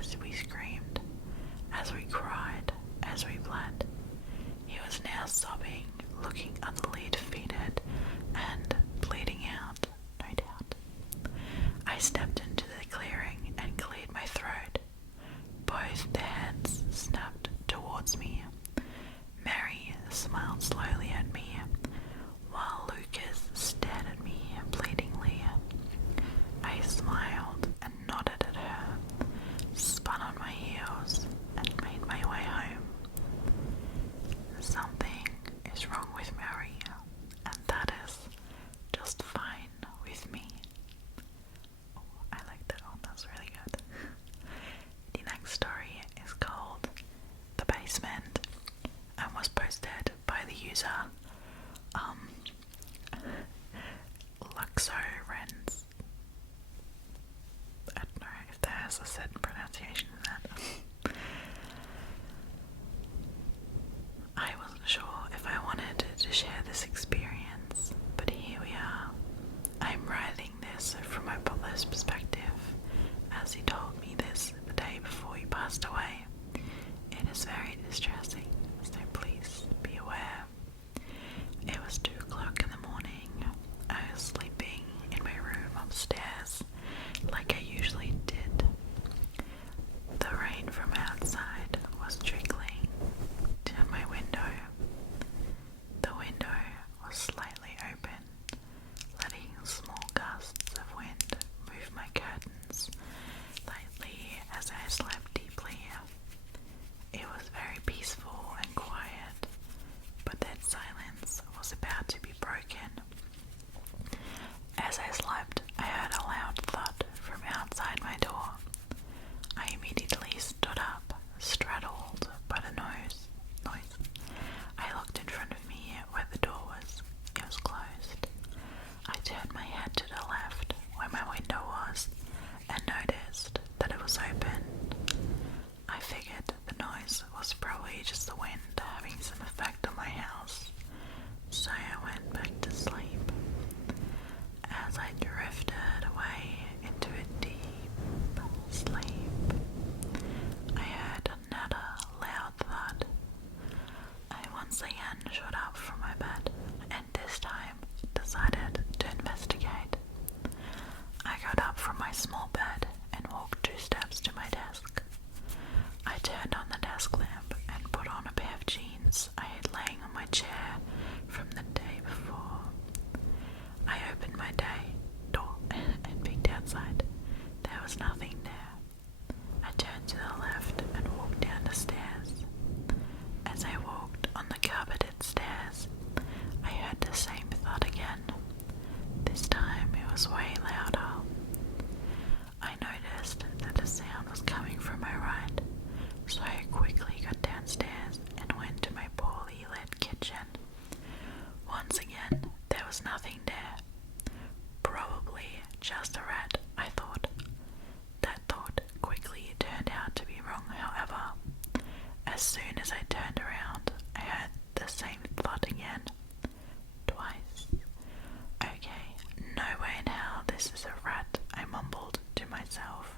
as we screamed, as we cried, as we bled. He was now sobbing, looking utterly defeated, and bleeding out, no doubt. I stepped into the clearing and cleared my throat. Both their heads snapped towards me. Mary smiled slowly at me, while Lucas stared at me pleadingly. I smiled and nodded at her, spun on my heels, and made my way home. Something is wrong with Mary, and that is just fine with me. Oh, I like that one, that's really good. The next story is called The Basement and was posted by the user Luxorens. I don't know if there has a certain pronunciation in that. I wasn't sure if I wanted to share this experience, but here we are. I'm writing this from my butler's perspective, as he told me this the day before he passed away. It is very distressing, so please be aware. It was 2 o'clock in the morning. I was sleeping in my room upstairs, like I usually did. The rain from outside was trickling to my window. The window was slightly open, letting small gusts of wind move my curtains lightly as I slept deeply. It was very peaceful and quiet, but that silence was about to be broken. As I slept, I heard a loud thud from outside my door. I immediately stood up, straddled by the noise. I looked in front of me where the door was. It was closed. I turned my head to the left where my window was and noticed that it was open. I figured the noise was probably just the wind having some effect on my house, so I went back to sleep. As I drifted away into a deep sleep, I heard another loud thud. I once again shot up from my bed and this time decided to investigate. I got up from my small bed and walked 2 steps to my desk. I turned on the desk lamp and put on a pair of jeans I had laying on my chair from the day before. I opened my door and peeked outside. There was nothing there. I turned to the left and walked down the stairs. As I walked on the carpeted stairs, I heard the same thud again. This time it was way louder. I noticed that the sound was coming from my right, so I quickly got downstairs and went to my poorly lit kitchen. Once again, there was nothing there. Probably just a rat, I thought. That thought quickly turned out to be wrong, however. As soon as I turned around, I heard the same thud again. Twice. Okay, no way in hell this is a rat, I mumbled to myself.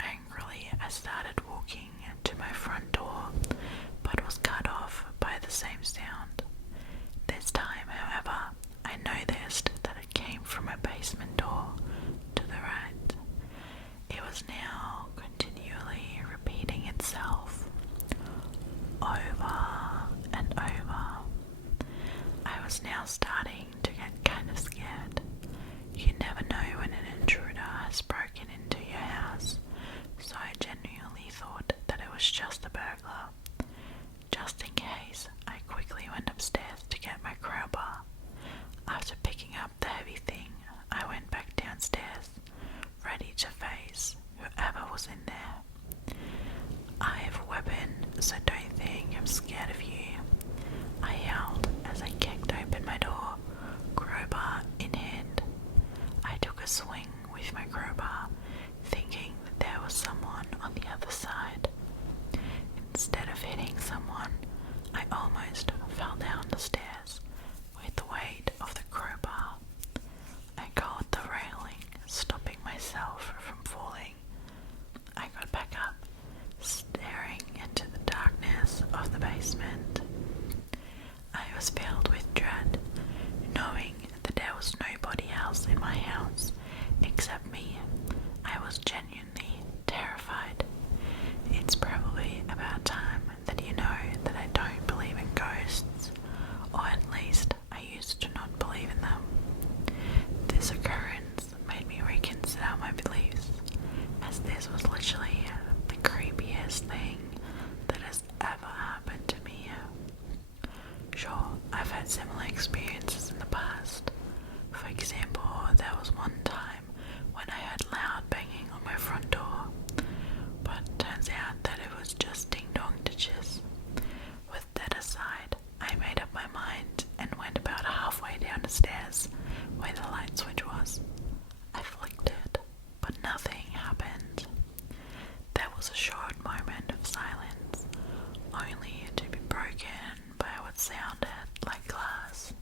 Angrily, I started walking to my front door, but was cut off by the same sound. This time, however, I noticed that it came from a basement door to the right. It was now continually repeating itself over and over. I was now starting to get kind of scared. You never know when an intruder has broken into your house, so I genuinely thought that it was just a burglar. Just in case, I quickly went upstairs to get my crowbar. After picking up the heavy thing, I went back downstairs, ready to face whoever was in there. I have a weapon, so don't think I'm scared of you. I yelled as I kicked open my door, crowbar in hand. I took a swing with my crowbar, thinking that there was someone on the other side. Instead of hitting someone, I almost fell down the stairs with the weight of the crowbar. I caught the railing, stopping myself from falling. I got back This was literally the creepiest thing that has ever happened to me. Sure, I've had similar experiences in the past. For example, there was one time when I heard loud banging on my front door, but turns out that it was just ding-dong ditches. With that aside, I made up my mind and went about halfway down the stairs where the light switch was. I flicked it, but nothing happened. There was a short moment of silence, only to be broken by what sounded like glass.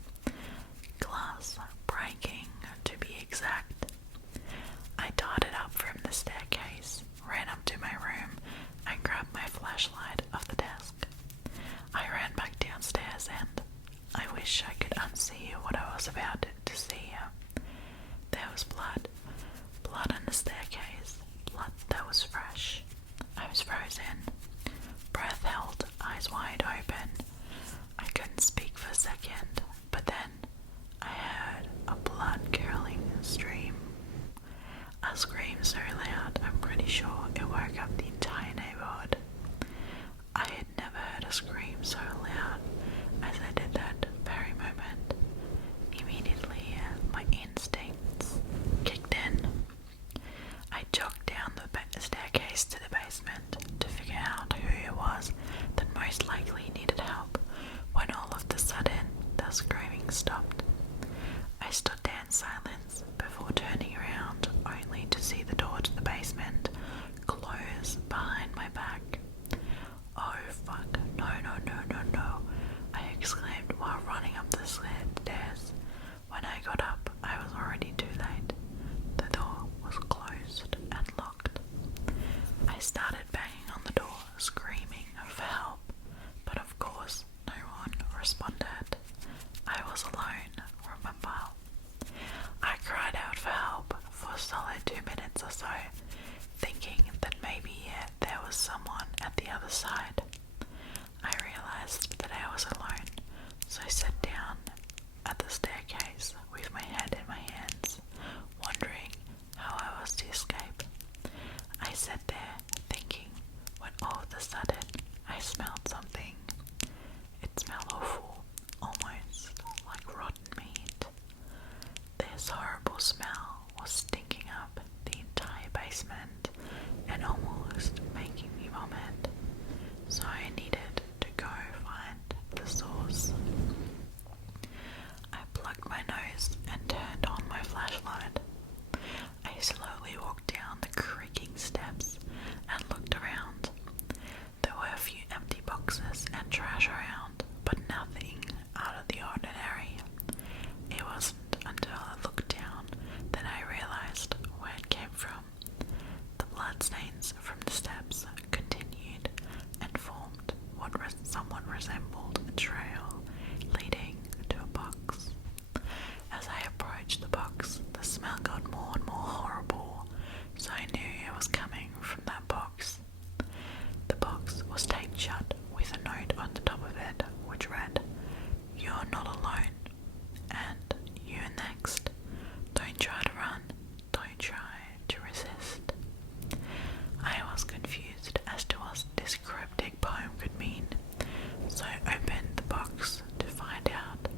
Glass breaking, to be exact. I darted up from the staircase, ran up to my room, and grabbed my flashlight off the desk. I ran back downstairs and I wish I could unsee what I was about to see. There was blood. Blood on the staircase. Blood that was fresh. I was frozen. Breath held, eyes wide open. I couldn't speak for a second, but then I heard a blood-curdling scream. A scream so loud I'm pretty sure it woke up the entire neighborhood. I had never heard a scream so loud as I did that very moment. Immediately, my instincts kicked in. I jogged down the staircase to the basement to figure out who it was that most likely needed help, when all of a sudden the screaming stopped. I stood there in silence before turning around, only to see the door to the basement close behind my back. Oh fuck, no, I exclaimed while running up the stairs. When I got up, I was already too late. The door was closed and locked. I started banging on the door, screaming for help, but of course no one responded. I was alone, remember? I cried out for help for a solid 2 minutes or so, thinking that maybe there was someone at the other side. I realized that I was alone, so I sat down at the staircase with my head in my hands, wondering how I was to escape. I sat there thinking when all of a sudden I smelled something. It smelled awful, almost like rotten meat. This horrible smell was stinking up the entire basement and almost making me vomit. So I needed to go find the source. I plugged my nose and turned on my flashlight. I slowly walked down the creaking steps and looked around. There were a few empty boxes and trash around, but nothing out of the ordinary. It wasn't until I looked down that I realized where it came from. The bloodstains from the steps continued and formed what somewhat resembled a trail leading to a box. As I approached the box, the smell got more and more horrible, so I knew it was coming from that box. The box was taped shut with a note on the top of it which read, "You're not alone, and you next. Don't try to run, don't try to resist." I was confused as to what this cryptic poem could mean, so I opened the box to find out.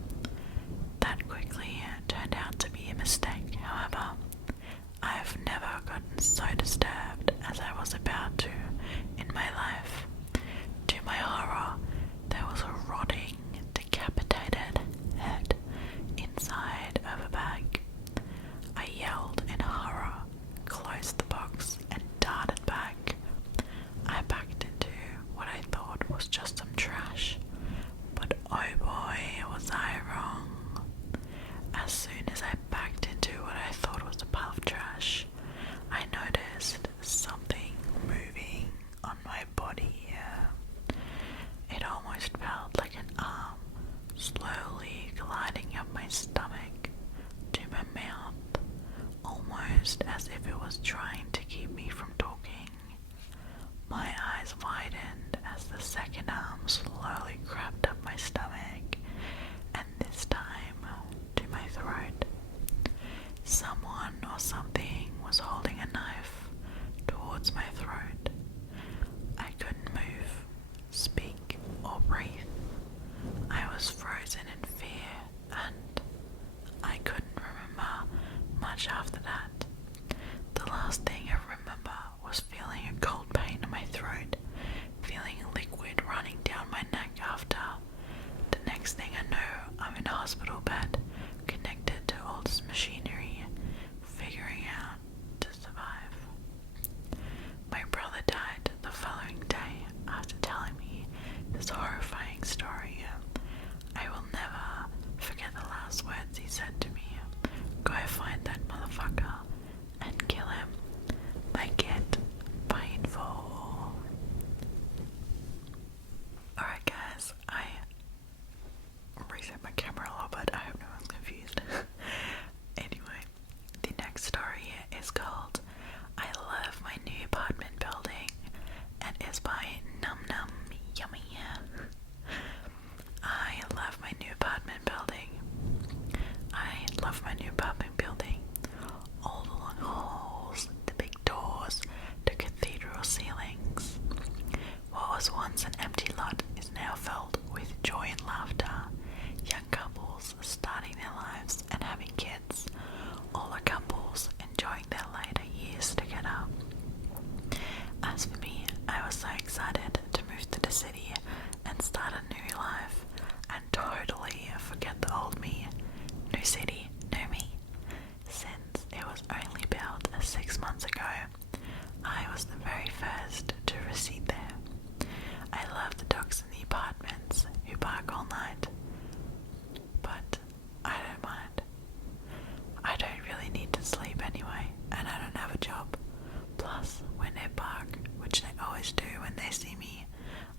That quickly turned out to be a mistake, however. I've never gotten so disturbed as I was about to in my life. To my horror, there was a rotting, decapitated head inside of a bag. I yelled in horror, closed the box, and darted back. I backed into what I thought was just some trash, but oh boy, was I wrong. As soon as I backed into what I thought was a pile of trash, I noticed something moving on my body. It almost felt like an arm slowly gliding up my stomach to my mouth, almost as if it was trying to keep me from talking. My eyes widened as the second arm slowly crept up my stomach, and this time to my throat. Someone or something was holding a knife towards next thing I know, I'm in a hospital bed, connected to all this machinery, figuring out to survive. My brother died the following day after telling me this horrifying story. I will never forget the last words he said to me. Go find that motherfucker and kill him. Make it painful. Alright guys, I reset my camera a little bit. I hope no one's confused. Anyway, the next story is called I Love My New Apartment Building and is by Num Num Yummy. I love my new apartment building. I love my new apartment building. All the long halls, the big doors, the cathedral ceilings. What was once an empty lot is now filled with joy and laughter. Young couples starting their lives and having kids. Older couples enjoying their later years together. As for me, I was so excited to move to the city and start a new life and totally forget the old me. New city, new me. Since it was only built 6 months ago, I was the very first to receive there. I love the dogs in the apartments who bark all night, but I don't mind. I don't really need to sleep anyway, and I don't have a job. Plus, when they bark, which they always do when they see me,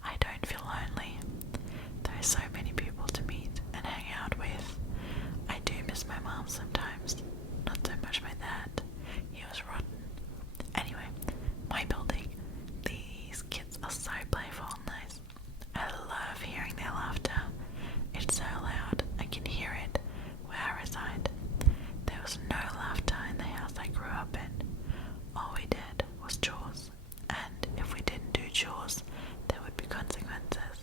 I don't feel lonely. There are so many people to meet and hang out with. I do miss my mom sometimes, not so much my dad. He was rotten. Anyway, my building. These kids are so playful and nice. I love hearing their laughter. It's so loud, I can hear it where I reside. There was no laughter in the house I grew up in. All we did was chores, and if we didn't do chores, there would be consequences.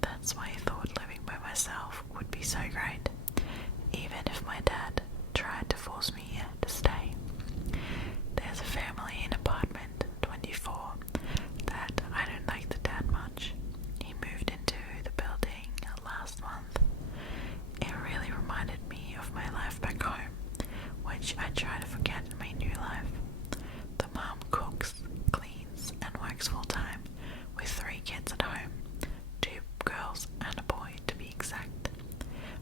That's why I thought living by myself would be so great, even if my dad tried to force me to stay. There's a family in apartment 24 that I don't like the dad much. He moved into the building last month. It really reminded me of my life back home, which I try to forget in my new life. The mom cooks, cleans, and works full time with 3 kids at home, 2 girls and a boy to be exact.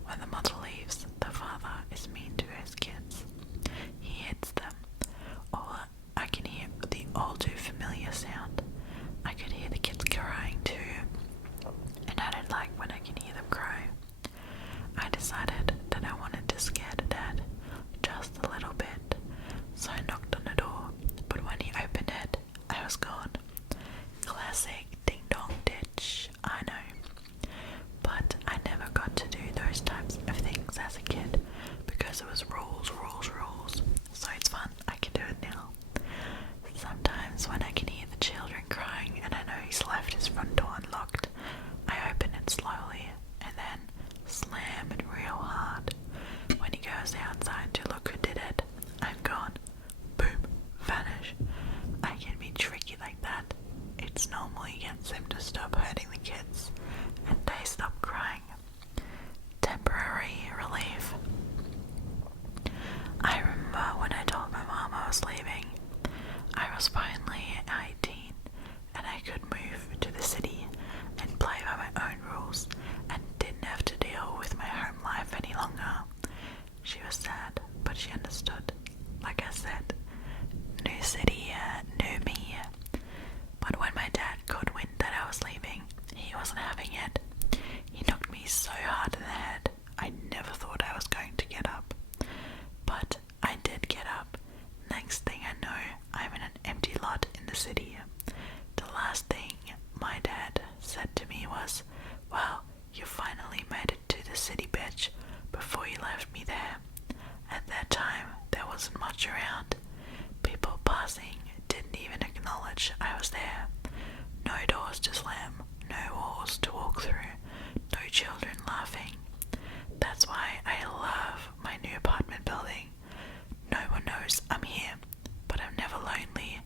When the mother leaves, the father is mean to his kids. He hits them, or I can hear the all too familiar sound. I could hear the kids crying too, and I don't like when I can hear them cry. I decided that I wanted to scare the dad just a little bit, so I knocked on the door, but when he opened it, I was gone. Classic ding dong ditch, I know. But I never got to do those types of things as a kid because it was rules. So it's fun, I can do it now. Sometimes when I can hear the children crying and I know he's left his front door unlocked, I open it slowly and then slam it real hard. When he goes outside to look who did it, I'm gone. Boom, vanish. I can be tricky like that. It's normally gets him to stop hurting the kids and they stop crying. Temporary relief. I remember when I told my mom I was leaving. I was finally 18 and I could move to the city and play by my own rules and didn't have to deal with my home life any longer. She was sad, but she understood. Like I said, new city, new me. But when my dad got wind that I was leaving, he wasn't having it. He knocked me so hard in the head, I never thought I was going to get up. But I did get up. Next thing I know, I'm in an empty lot in the city. The last thing my dad said to me was, "Well, you finally made it to the city, bitch," before he left me there. At that time, there wasn't much around. People passing didn't even acknowledge I was there. No doors to slam, no walls to walk through, no children laughing. That's why I love my new apartment building. No one knows I'm here, but I'm never lonely.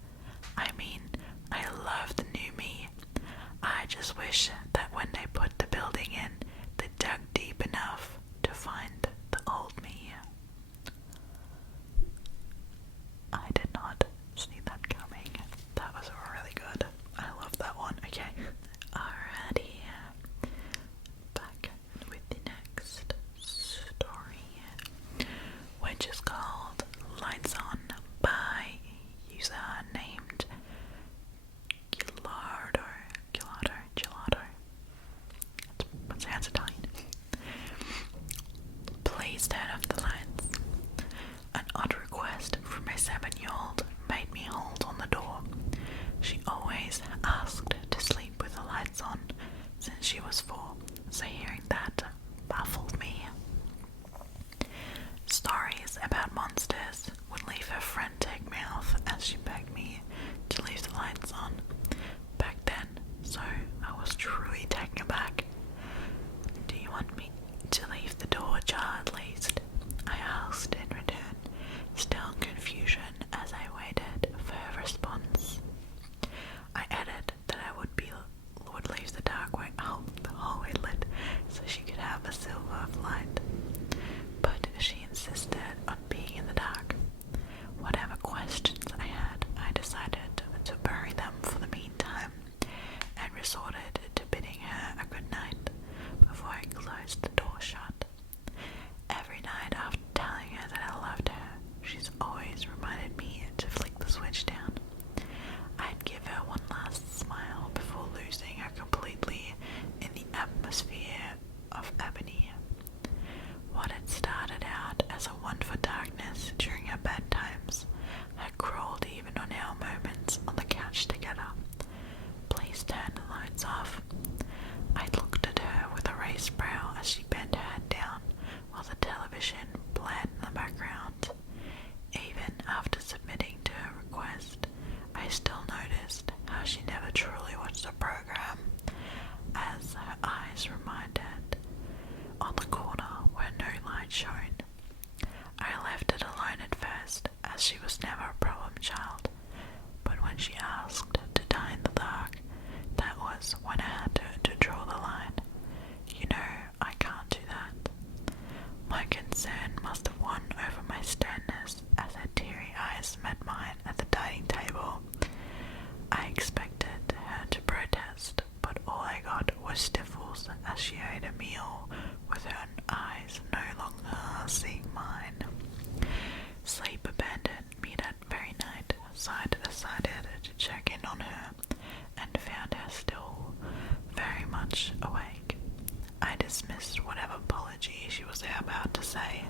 I mean, I love the new me. I just wish that when they put the building in, they dug lights off. I looked at her with a raised brow as she bent her head down while the television blared in the background. Even after submitting to her request, I still noticed how she never truly watched the program, as her eyes reminded on the corner where no light shone. I left it alone at first, as she was never a problem child, but when she asked to die in the dark, that was when I had to draw the line. You know, I can't do that. My concern must have won over my sternness as her teary eyes met mine at the dining table. I expected her to protest, but all I got was sniffles as she ate a meal with her eyes no longer seeing mine. Sleep abandoned me that very night, so I decided to check in on her and found her still very much awake. I dismissed whatever apology she was about to say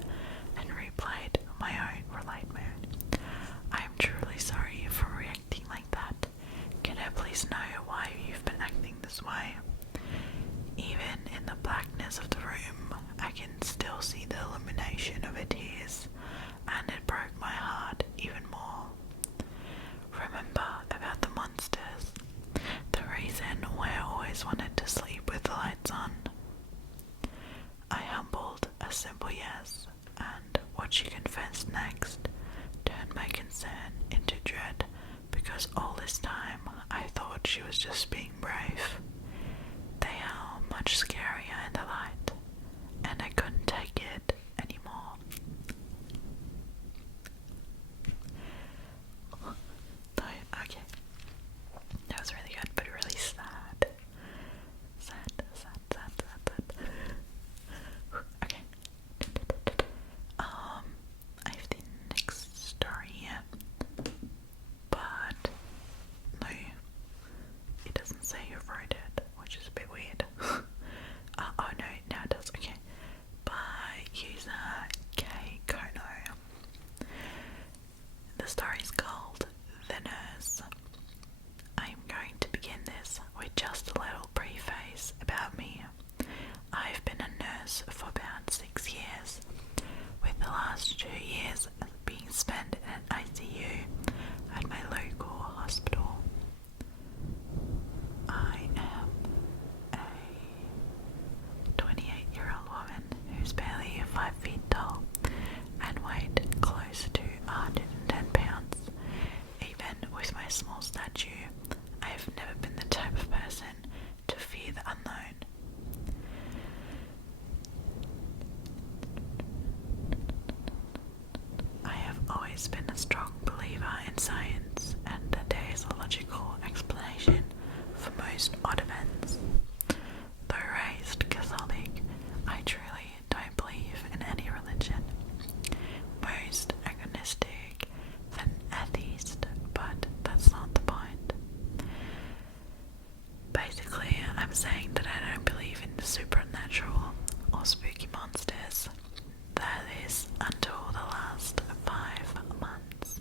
and replayed my own relate mode. I am truly sorry for reacting like that. Can I please know why you've been acting this way? Even in the blackness of the room, I can still see the illumination of her tears, and it broke my heart even more. Remember about the monsters? The reason why I always wanted to sleep with the lights on? I humbled a simple yes, and what she confessed next turned my concern into dread, because all this time I thought she was just being brave. They are much scarier in the light, and I couldn't take it anymore. Okay, that was really good, but really sad. Sad. Okay. I have the next story here, but no, it doesn't say who wrote it, which is a bit weird. Oh no, now it does. Okay, by user K Kono. The story is called The Nurse. I'm going to begin this with just a little preface about me. I've been a nurse for about 6 years, with the last 2 years being spent in an ICU at my local hospital. I am a 28-year-old woman who's barely 5 feet tall and weighed close to 110 pounds. Even with my small stature, I have never been the type of person to fear the unknown. I have always been a strong believer in science and that there is a logical explanation for most odd events. Though raised Catholic, I truly don't believe in any religion. Most agnostic than atheist, but that's not the point. Basically, I'm saying that I don't believe in the supernatural or spooky monsters. That is until the last 5 months.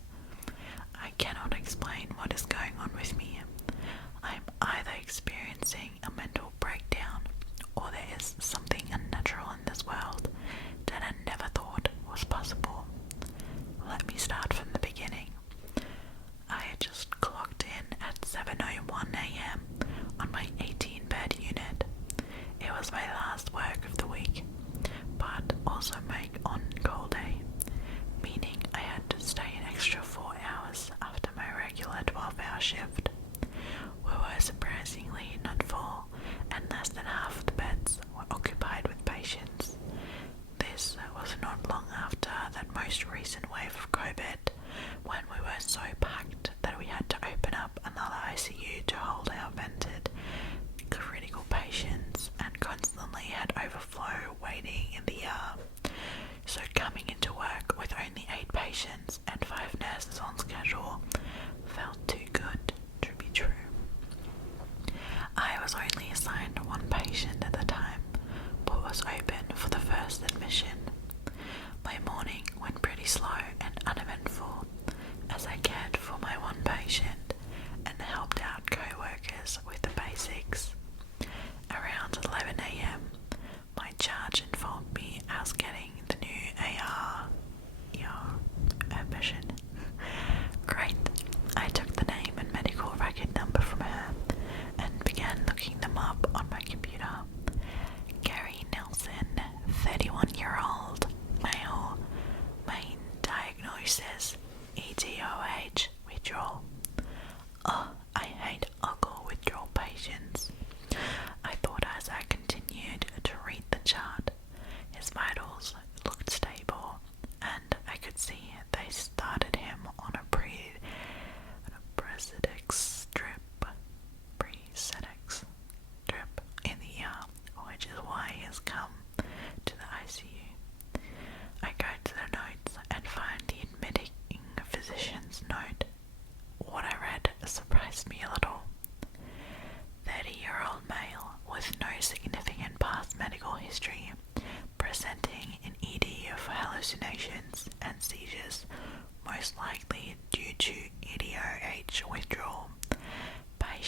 I cannot explain what is going on with me. I'm either experiencing a mental breakdown or there is something unnatural in this world that I never thought was possible. Let me start from the beginning. I had just clocked in at 7:01 a.m. on my 18-bed unit. It was my last work of the week, but also my on-call day, meaning I had to stay an extra 4 hours after my regular 12-hour shift. We were surprisingly not full, and less than half the beds were occupied with patients. This was not long after that most recent wave of COVID, when we were so packed that we had to open up another ICU to hold our vented critical patients and constantly had overflow waiting in the ER. So coming into work with only 8 patients and 5 nurses on schedule felt too good to be true. I was only assigned 1 patient at the time, but was open for the first admission. My morning went pretty slow and uneventful as I cared for my 1 patient and helped out co-workers with the basics.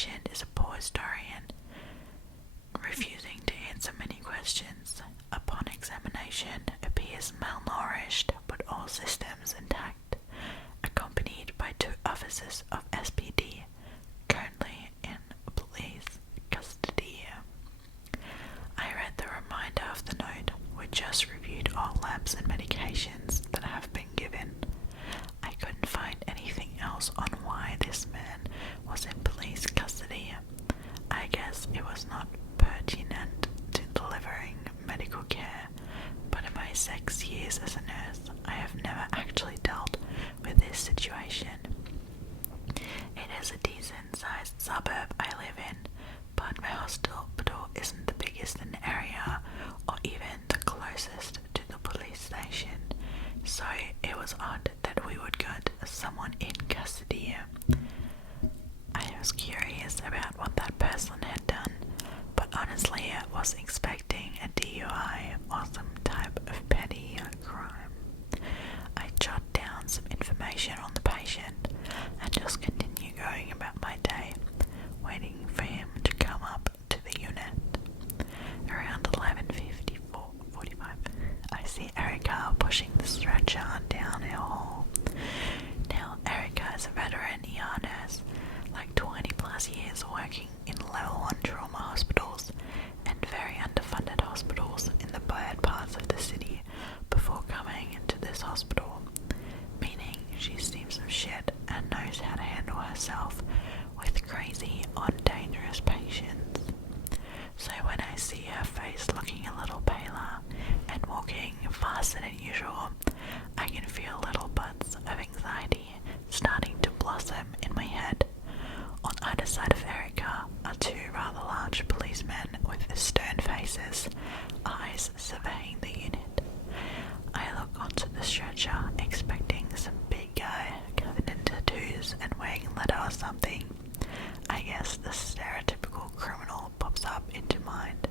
patient is a poor historian, refusing to answer many questions. Upon examination, appears malnourished but all systems intact, accompanied by 2 officers of SPD, currently in police custody. I read the reminder of the note. We just reviewed all labs and medications that have been given. I couldn't find anything else on why this man was in police custody. I guess it was not pertinent to delivering medical care, but in my 6 years as a nurse, I have never actually dealt with this situation. It is a decent-sized suburb I live in, but my hospital isn't the biggest in the area or even the closest to the police station, so it was odd that we would get someone in custody. I was curious about what that person had done, but honestly I was expecting a DUI or some type of petty crime. I jot down some information on the patient and just continue going about my day, waiting for him to come up to the unit. Around 11:45, I see Erica pushing the stretcher down our hall. Now, Erica is a veteran ER nurse, like 20 plus years working in level 1 trauma hospitals and very underfunded hospitals in the bad parts of the city before coming into this hospital, meaning she's seen some shit and knows how to handle herself with crazy or dangerous patients. So when I see her face looking a little paler and walking faster than usual, I can feel little buds of anxiety starting to blossom in my head. On either side of Erica are 2 rather large policemen with stern faces, eyes surveying the unit. I look onto the stretcher, expecting some big guy covered in tattoos and wearing a letter or something. I guess the stereotypical criminal pops up into mind.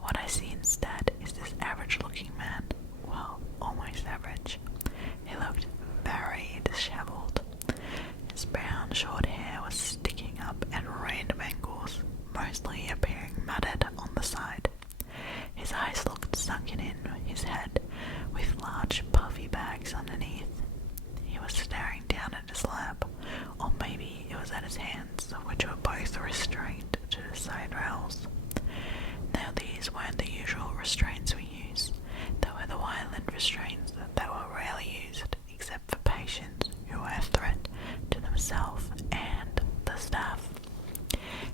What I see instead is this average-looking man. Well, almost average. He looked very disheveled. His brown short hair was sticking up at random angles, mostly appearing matted on the side. His eyes looked sunken in his head, with large puffy bags underneath. He was staring down at his lap, or maybe it was at his hands, which were both restrained to the side rails. Now these weren't the usual restraints we use. They were the violent restraints that were rarely used, except for patients who were a threat to themselves and the staff.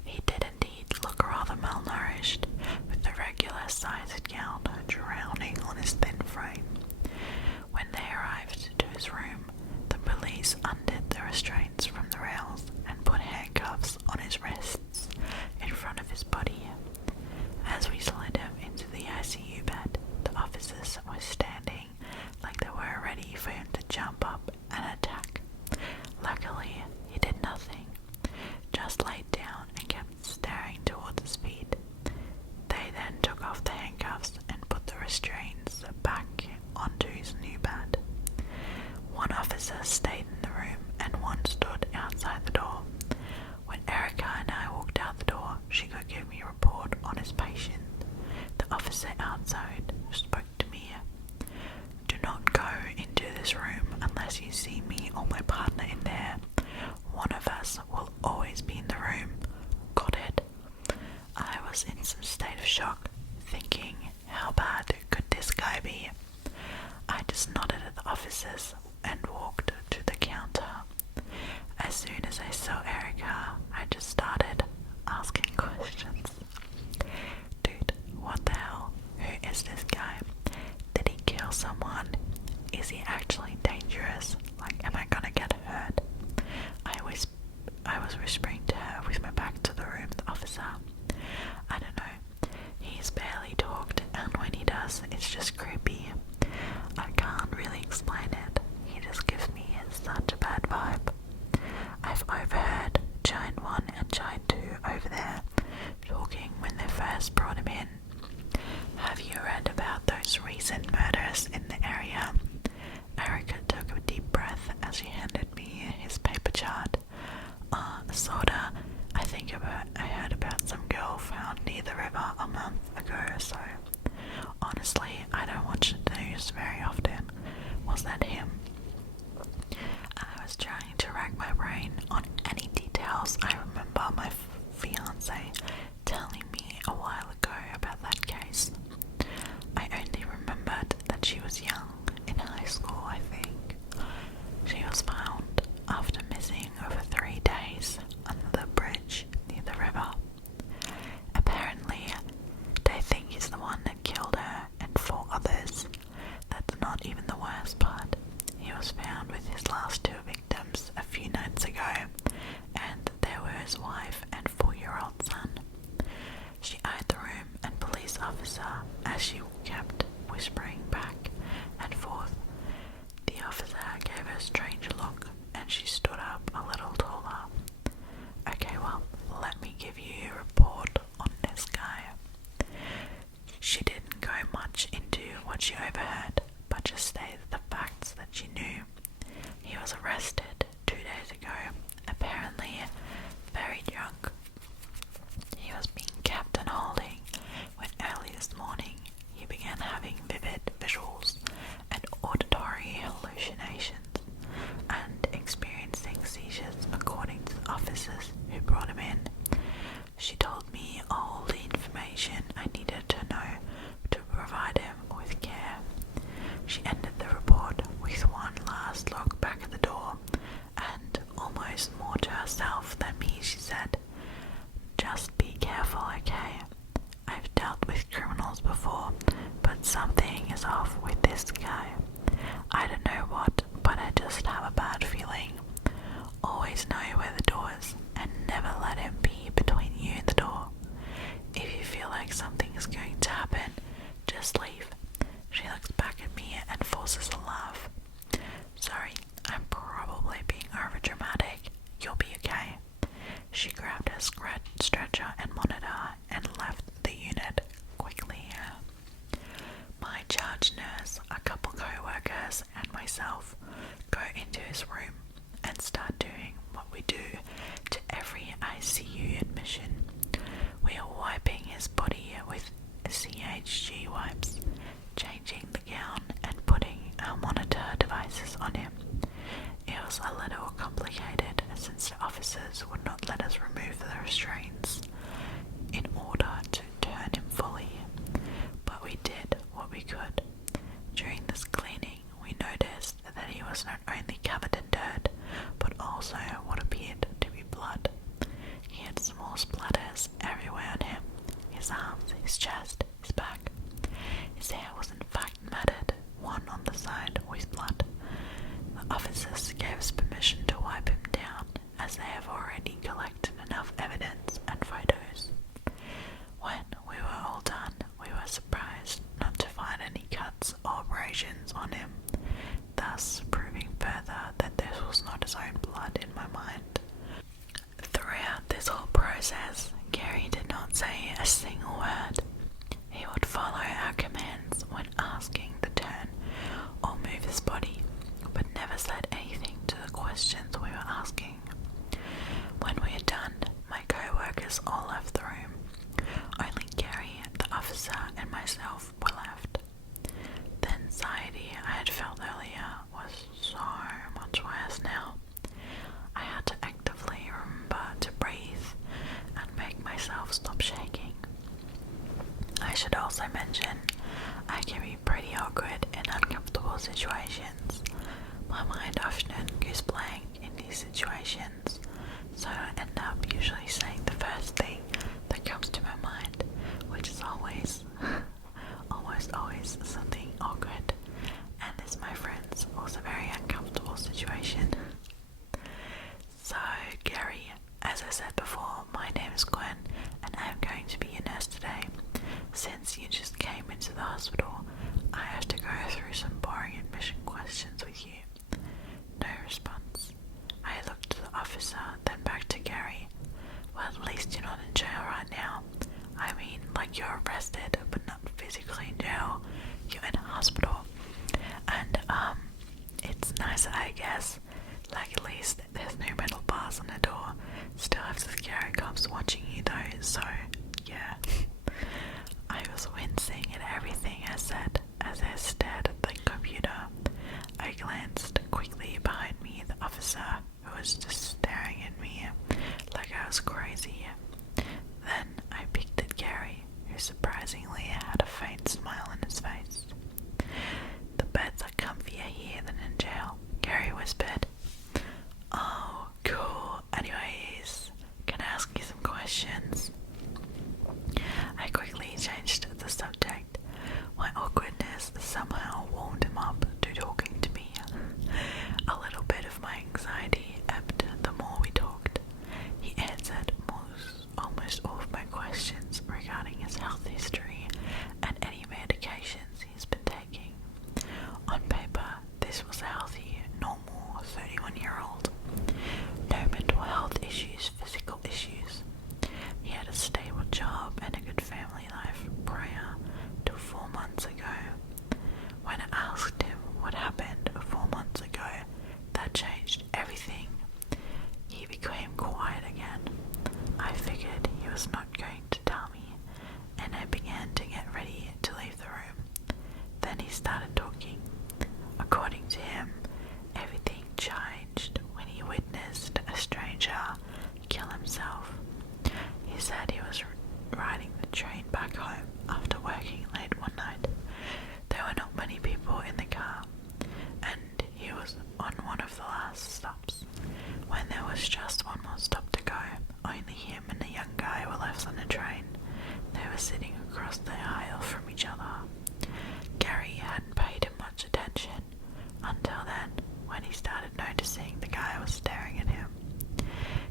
He did indeed look rather malnourished, with the regular-sized gout drowning on his thin frame. When they arrived to his room, the police undid the restraints from the rails and put handcuffs on his wrists in front of his body. As we slid him into the ICU bed, the officers were standing like they were ready for him to jump up and attack. Luckily, he did nothing, just laid down and kept staring towards his feet. They then took off the handcuffs and put the restraints back onto his new bed. One officer stayed in the room and one stood outside the door. When Erica and I walked out the door, she could give me a report on his patient. The officer outside spoke to me. "Do not go into this room unless you see me or my partner in there. One of us will always be in the room. Got it?" I was in some state of shock, thinking, how bad could this guy be? I just nodded at the officers and walked to the counter. As soon as I saw Erica, I just started asking questions. "Dude, what the hell? Who is this guy? Did he kill someone? Is he actually dangerous? Like, am I gonna get hurt?" I was whispering to her with my back to the room, the officer. I don't know. He's barely talked, and when he does, it's just creepy. I can't really explain it. He just gives me such a bad vibe. I've overheard Giant 1 and Giant 2 over there talking when they first brought him in. "Have you read about those recent murders in the area?" Erica took a deep breath as she handed me his paper chart. Sorta. I think I heard about some girl found near the river a month ago or so. Honestly, I don't watch the news very often. Was that him? I was trying to rack my brain on any details I remember my fiance telling me a while ago about that case. I only remembered that she was young, in high school I think. She was found after missing over 3 days under the bridge near the river. Apparently, they think he's the one that killed her and 4 others. That's not even the worst part. He was found with his last 2 victims a few nights ago, and there were his wife and 4-year-old son. She eyed the room and police officer as she kept whispering back and forth. The officer gave her a strange look and she stood up a little taller. Okay, well, let me give you a report on this guy. She didn't go much into what she overheard, but just stated the facts that she knew. He was arrested 2 days ago, apparently very drunk. He was being kept in holding when early this morning he began having vivid visuals and auditory hallucinations and experiencing seizures according to the officers who brought him in. She told me all the information I needed to know to provide him with care. She ended the report with one last look back at the door and almost more to herself than me she said, "Just be careful, okay? I've dealt with criminals before, but something is off with this guy. I don't know what, but I just have a bad feeling. Always know where the door is and never let him be between you and the door. If you feel like something is going to happen, just leave." She looks back at me and forces a laugh. "Sorry, I'm probably being overdramatic. You'll be okay." She grabbed her stretcher and monitor and left the unit quickly. My charge nurse, a couple co-workers and myself go into his room and start doing what we do to every ICU admission. We are wiping his body with CHG wipes, changing the gown and putting our monitor devices on him. It was a little complicated since the officers would not let us remove the restraints in order to turn him fully, but we did what we could. During this cleaning, we noticed that he was not only covered in dirt, but also what appeared to be blood. He had small splatters everywhere on him, his arms, his chest, his back. His hair was in fact matted, one on the side with blood. The officers gave us permission to wipe him down, as they have already collected enough evidence and photos. When we were all done, we were surprised not to find any cuts or abrasions on him, thus proving further that this was not his own blood in my mind. Throughout this whole process, Gary did not say a single word. He would follow our commands when asking to turn or move his body, but never said anything to the questions we were asking. When we had done, my co-workers all left the room. Only Gary, the officer, and myself were left. The anxiety I had felt earlier was so much worse now. I had to actively remember to breathe and make myself stop shaking. I should also mention, I can be pretty awkward in uncomfortable situations. My mind often goes blank in these situations, so I end up usually saying the first thing that comes to my mind, which is always, almost always something awkward, and this, my friends, was a very uncomfortable situation. So, Gary, as I said before, my name is Gwen, and I am going to be your nurse today. Since you just came into the hospital, I have to go through some boring admission questions with you. No response. I looked to the officer, then back to Gary. Well, at least you're not in jail right now. I mean, like you're arrested, but not physically in jail. You're in a hospital. And, it's nicer, I guess. Like, at least there's no metal bars on the door. Still have security cops watching surprisingly had a faint smile on his face. "The beds are comfier here than in jail," Gary whispered. "Oh, cool. Anyways, can I ask you some questions?" I quickly changed the subject. My awkwardness somehow warmed him up to talking to me. A little bit of my anxiety ebbed the more we talked. He answered almost all of my questions regarding his health history and any medications he's been taking. On paper, this was a healthy, normal 31-year-old. No mental health issues, physical issues. He had a stable job and a good family life prior to 4 months ago. When I asked him what happened 4 months ago that changed everything, he became quiet again. I figured he was not going to tell me, and I began to get ready to leave the room. Then he started talking. According to him, everything changed when he witnessed a stranger kill himself. He said he was riding the train back home after working late one night. There were not many people in the car, and he was on one of the last stops. When there was just one more stop to go, only him and a young guy were left on the train. They were sitting across the aisle from each other. Gary hadn't paid him much attention until then, when he started noticing the guy was staring at him.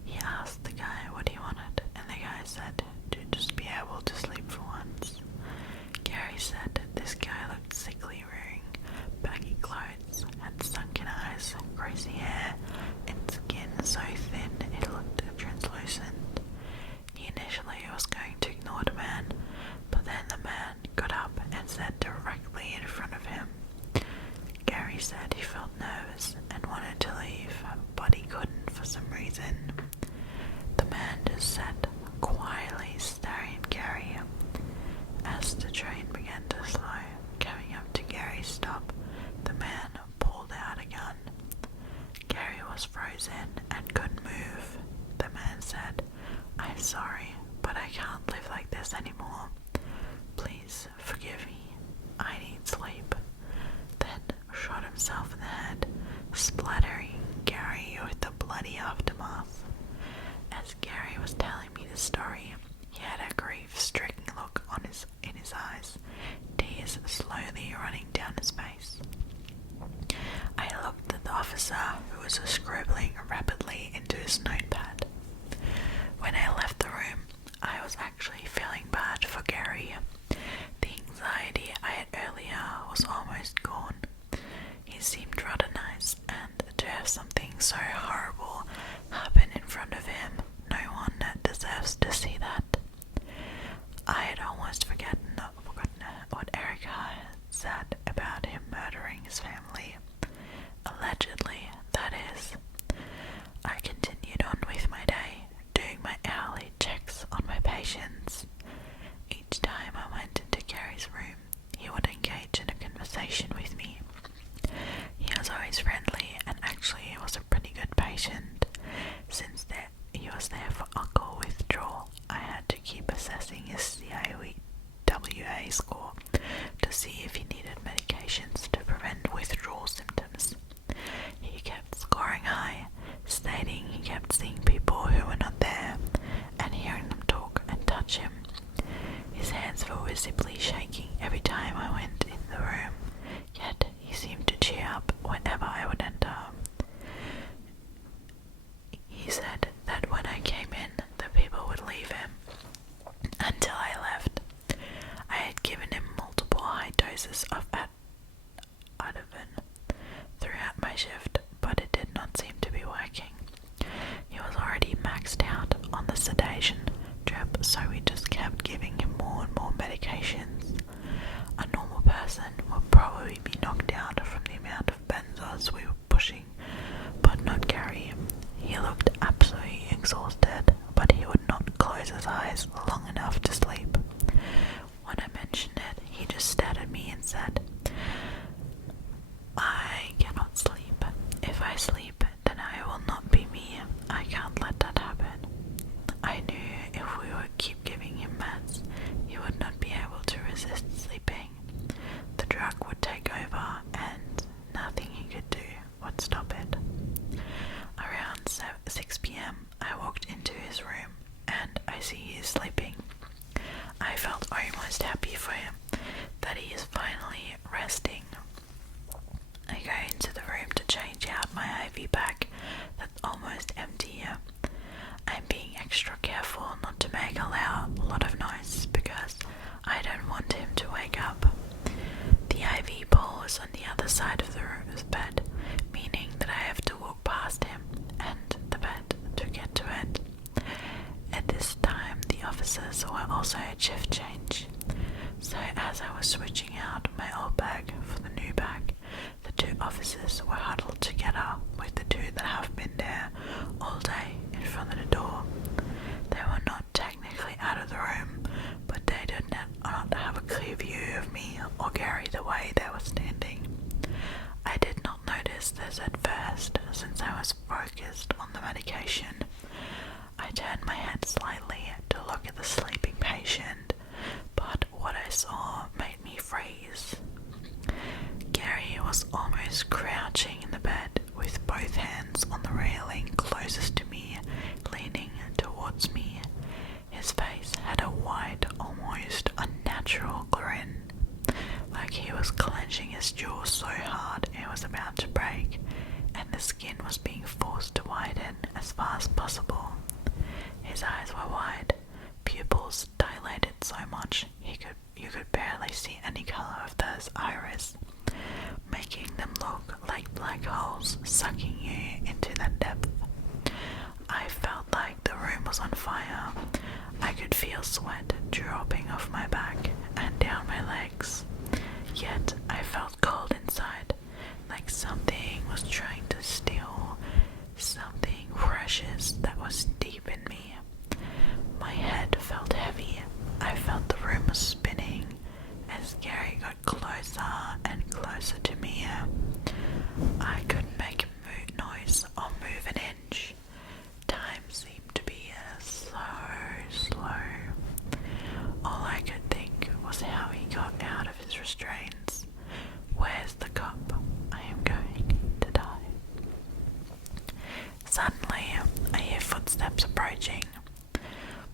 He asked the guy what he wanted, and the guy said to just be able to sleep for once. Gary said this guy looked sickly, wearing baggy clothes, had sunken eyes, greasy hair, and skin so thin it looked translucent. He initially was going to ignore the man, but then the man got up and sat directly in front of him. Gary said he felt nervous and wanted to leave, but he couldn't for some reason. The man just sat quietly staring at Gary. As the train began to slow, coming up to Gary's stop, the man pulled out a gun. Gary was frozen and couldn't move. The man said, "I'm sorry, but I can't live like this anymore. Please forgive me. I need sleep." Then shot himself in the head, splattering Gary with the bloody aftermath. As Gary was telling me the story, he had a grief-stricken look in his eyes, tears slowly running down his face. I looked at the officer, who was scribbling rapidly into his notepad. When I left the room, I was actually feeling bad for Gary. The anxiety I had earlier was almost gone. He seemed rather nice, and to have something so horrible happen in front of him, no one deserves to see that. I had almost forgotten what Erica had said about him murdering his family. Allegedly, that is. I continued on with my day, doing my hourly checks on my patients. Each time I went into Gary's room, he would engage in a conversation with me. He was always friendly, and actually was a pretty good patient. Since he was there for alcohol withdrawal, I had to keep assessing his CAWA score to see if he needed medications to prevent withdrawal symptoms. He kept scoring high, stating he kept seeing people who were not there and hearing them talk and touch him. His hands were visibly shaking every time I went in the room, yet he seemed to cheer up whenever I would enter. He said that when I came in, the people would leave him until I left. I had given him multiple high doses of Ativan throughout my shift, but it did not seem to be working. He was already maxed out on the sedation drip, so we just kept giving him more and more medications. A normal person would probably be knocked out from the amount of benzos we were pushing, but not Gary. He looked absolutely exhausted, but he would not close his eyes long enough to sleep. When I mentioned it, he just stared at me and said, "I cannot sleep. If I sleep, then I will not be me. I can't let that happen." I knew if we would keep giving him meds, he would not be able to testing. I go into the room to change out my IV bag that's almost empty. I'm being extra careful not to make a lot of noise because I don't want him to wake up. The IV pole is on the other side of the bed, meaning that I have to walk past him and the bed to get to it. At this time, the officers were also at shift change, so as I was switching out my old bag for the new bag, the two officers were huddled together with the two that have been there all day in front of the door. They were not technically out of the room, but they did not have a clear view of me or Gary the way they were standing. I did not notice this at first, since I was focused on the medication. I turned my head slightly to look at the sleeping patient, but what I saw made me freeze. Gary was almost crouching in the bed with both hands on the railing closest to me, leaning towards me. His face had a wide, almost unnatural grin, like he was clenching his jaw so hard it was about to break, and the skin was being forced to widen as far as possible. His eyes were wide, pupils dilated so much you could barely see any color of those iris, making them look like black holes sucking you into that depth. I felt like the room was on fire. I could feel sweat dropping off my back and down my legs. Yet I felt cold inside, like something was trying to steal something precious that was deep in me. My head felt heavy. I felt the room was spinning as Gary got closer and closer to me. I couldn't make a noise or move an inch. Time seemed to be so slow. All I could think was how he got out of his restraints. Where's the cup? I am going to die. Suddenly, I hear footsteps approaching.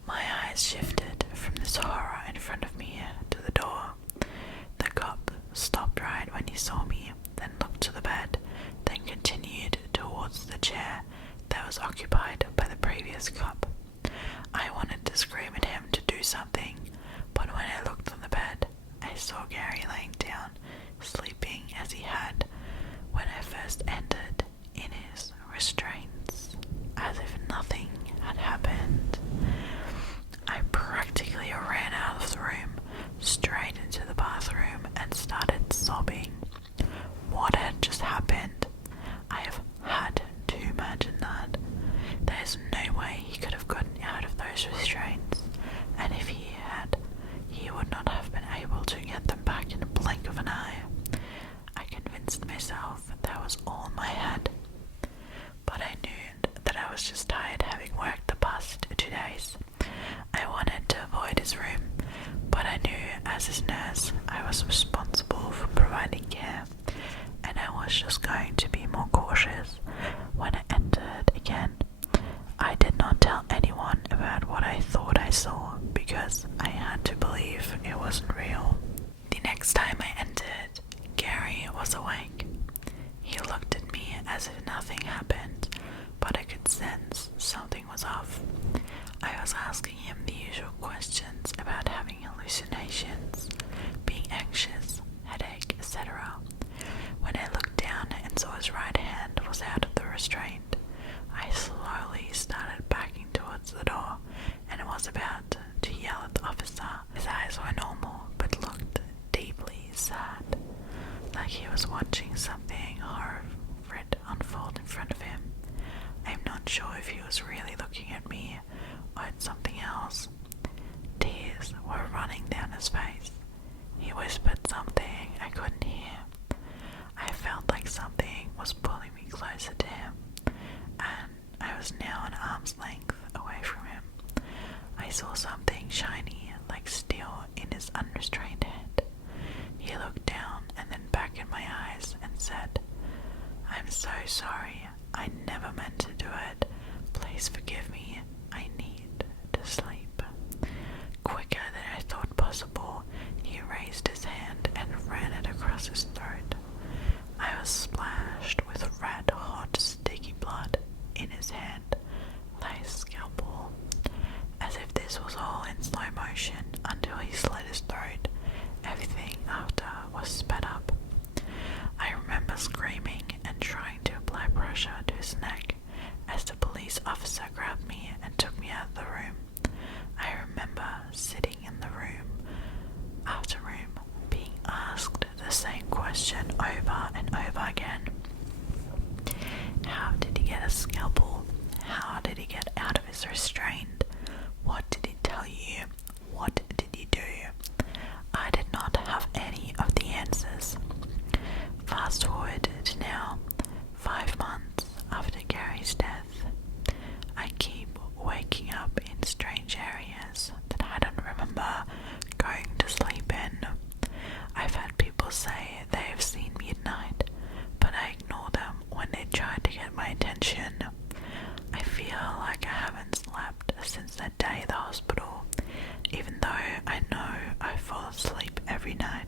My eyes shifted from this horror in front of me to the door. The cop stopped right when he saw me, then looked to the bed, then continued towards the chair that was occupied by the previous cop. I wanted to scream at him to do something, but when I looked on the bed, I saw Gary laying down, sleeping as he had when I first entered, in his restraints, as if nothing had happened. I practically ran out of the room, straight into the bathroom, and started sobbing. What had just happened? I have had to imagine that. There's no way he could have gotten out of those restraints, and if he had, he would not have been able to get them back in a blink of an eye. I convinced myself that was all in my head, but I knew that I was just tired having worked the past 2 days. I wanted to avoid his room, but I knew as his nurse I was responsible for providing care, and I was just going to be more cautious when I entered again. I did not tell anyone about what I thought I saw because I had to believe it wasn't real. The next time I entered, Gary was awake. He looked at me as if nothing happened, but I could sense something was off. I was asking him the usual questions about having hallucinations, being anxious, headache, etc. When I looked down and saw his right hand was out of the restraint, I slowly started backing towards the door and was about to yell at the officer. His eyes were normal but looked deeply sad, like he was watching something horrid unfold in front of him. I'm not sure if he was really looking at me or at something else. Tears were running down his face. He whispered something I couldn't hear. I felt like something was pulling me closer to him, and I was now an arm's length away from him. I saw something shiny like steel in his unrestrained hand. He looked down and then back in my eyes and said, "I'm so sorry. I never meant to do it. Please forgive me. I need to sleep." Quicker than I thought possible, he raised his hand and ran it across his slow motion until he slit his throat. Everything after was sped up. I remember screaming and trying to apply pressure to his neck as the police officer grabbed me and took me out of the room. I remember sitting in the room after room being asked the same question over and over again. How did he get a scalpel? How did he get out of his restraint? What did he tell you? What did he do? I did not have any of the answers. Fast forward to now, 5 months after Gary's death. I keep waking up in strange areas that I don't remember going to sleep in. I've had people say they have seen me at night, but I ignore them when they try to get my attention. I feel like I haven't slept since that day at the hospital, even though I know I fall asleep every night.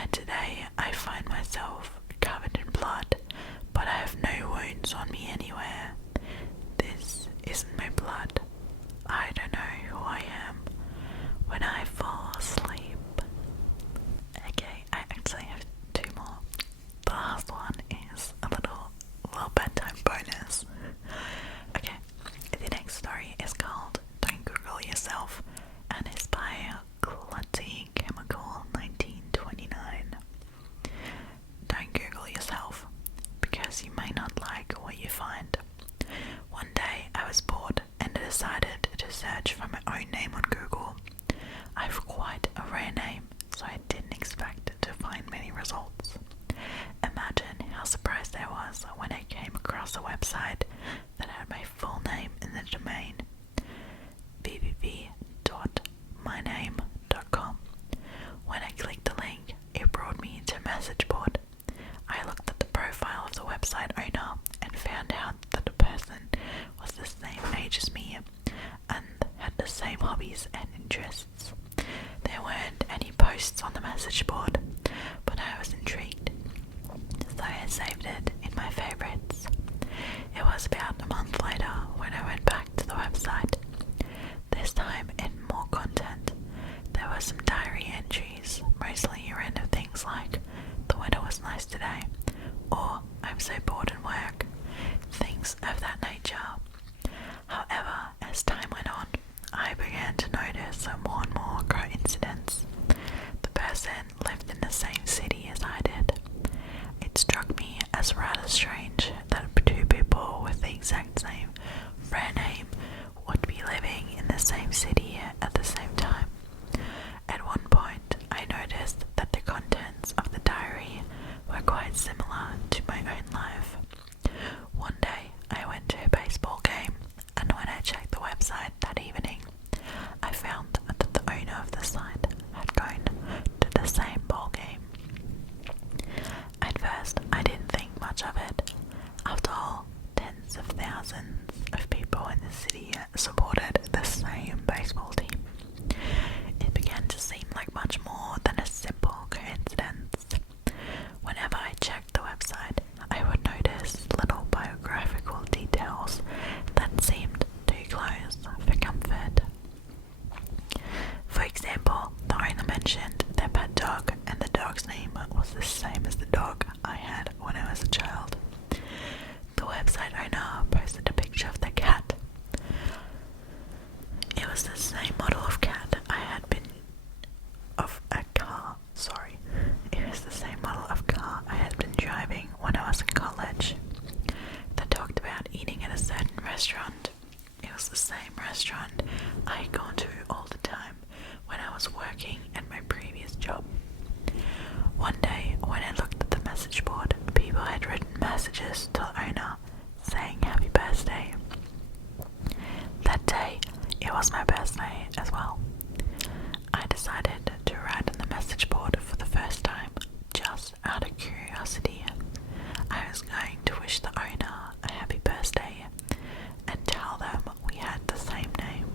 And today I find myself covered in blood, but I have no wounds on me anywhere. This isn't my blood. I don't know who I am when I fall asleep. Okay, I actually have 2 more. The last one is a little bedtime bonus. Okay, the next story is called Don't Google Yourself and is by Clicky Chemical 1929. Don't Google yourself, because you may not like what you find. One day I was bored and decided to search for my own name on Google. I've quite a rare name, so I didn't expect to find many results. Imagine how surprised I was when I came across a website that had my full name in the domain www.myname.com. When I clicked the link, it brought me to a message board. I looked at the profile of the website owner and found out that the person was the same age as me and had the same hobbies and interests. There weren't any posts on the message board, but I was intrigued, so I saved it in my favorites. It was about a month later when I went back to the website. This time in more content. There were some diary entries, mostly random things like, the weather was nice today, or I'm so bored at work, things of that nature. However, as time went on, I began to notice more and more coincidence. The person lived in the same city as I did. It struck me as rather strange that 2 people with the exact same Freya name would be living in the same city at the same time. At one point, I noticed that the contents of the diary were quite similar to my own life. One day, I went to a baseball game, and when I checked the website that evening, I found that the owner of the site had gone to the same ball game. At first, I didn't think much of it. After all, tens of thousands of people in the city supported the same baseball team. It began to seem like much more than a simple coincidence. Whenever I checked the website, I would notice little biographical details that seemed too close for comfort. For example, the owner mentioned their pet dog, and the dog's name was the same as the dog I had when I was a child. The website owner posted a picture of the cat. It was the same model of cat I had been driving when I was in college. They talked about eating at a certain restaurant. It was the same restaurant I had gone to all the time when I was working at my previous job. One day, when I looked at the message board, people had written messages to the owner saying happy birthday. That day, it was my birthday as well. I decided to write on the message board for the first time, just out of curiosity. I was going to wish the owner a happy birthday and tell them we had the same name.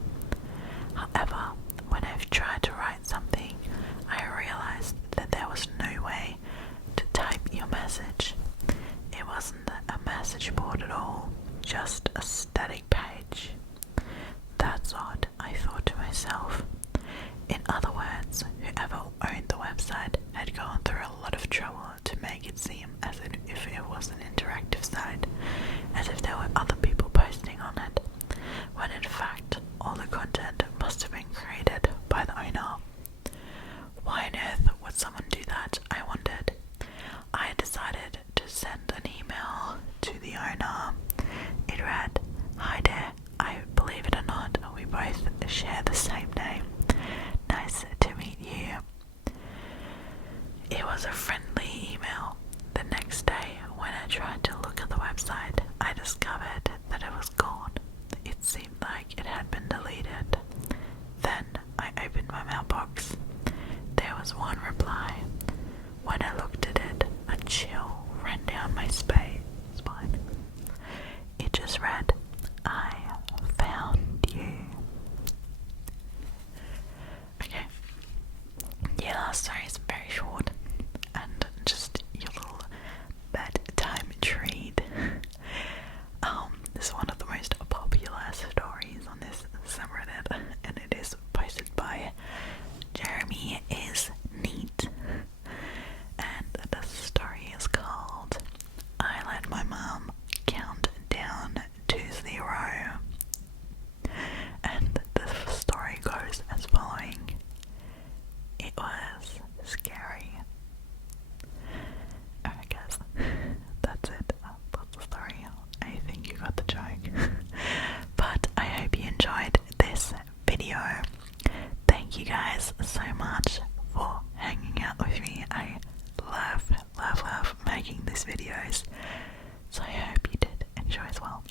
However, when I've tried to write something, I realized that there was no way to type your message. It wasn't a message board at all, just a static page. That's odd, I thought to myself. myself. In other words, whoever owned the website had gone through a lot of trouble to make it seem as if it was an interactive site, as if there were other people posting on it, when in fact all the content must have been created by the owner. Why on earth would someone do that, I wondered. I decided to send an email to the owner. It read, "Hi there, I believe it or not, we both share the same name. Nice to meet you." It was a friendly email. The next day, when I tried to look at the website, I discovered that it was gone. It seemed like it had been deleted. Then I opened my mailbox. There was one reply. When I looked at it, a chill ran down my spine. It just read, "I found you." Okay. Yeah, last story is very short and just your little bedtime treat. This is one of the most popular stories on this subreddit, and it is posted by Jeremy is Neat. And the story is called "I Let My Mom Count Down to 0." And the story goes as following. It was scary. Alright guys, that's it. That's the story. I think you got the joke. But I hope you enjoyed this video. Thank you guys so much for hanging out with me. I love making these videos. So I hope you did enjoy as well.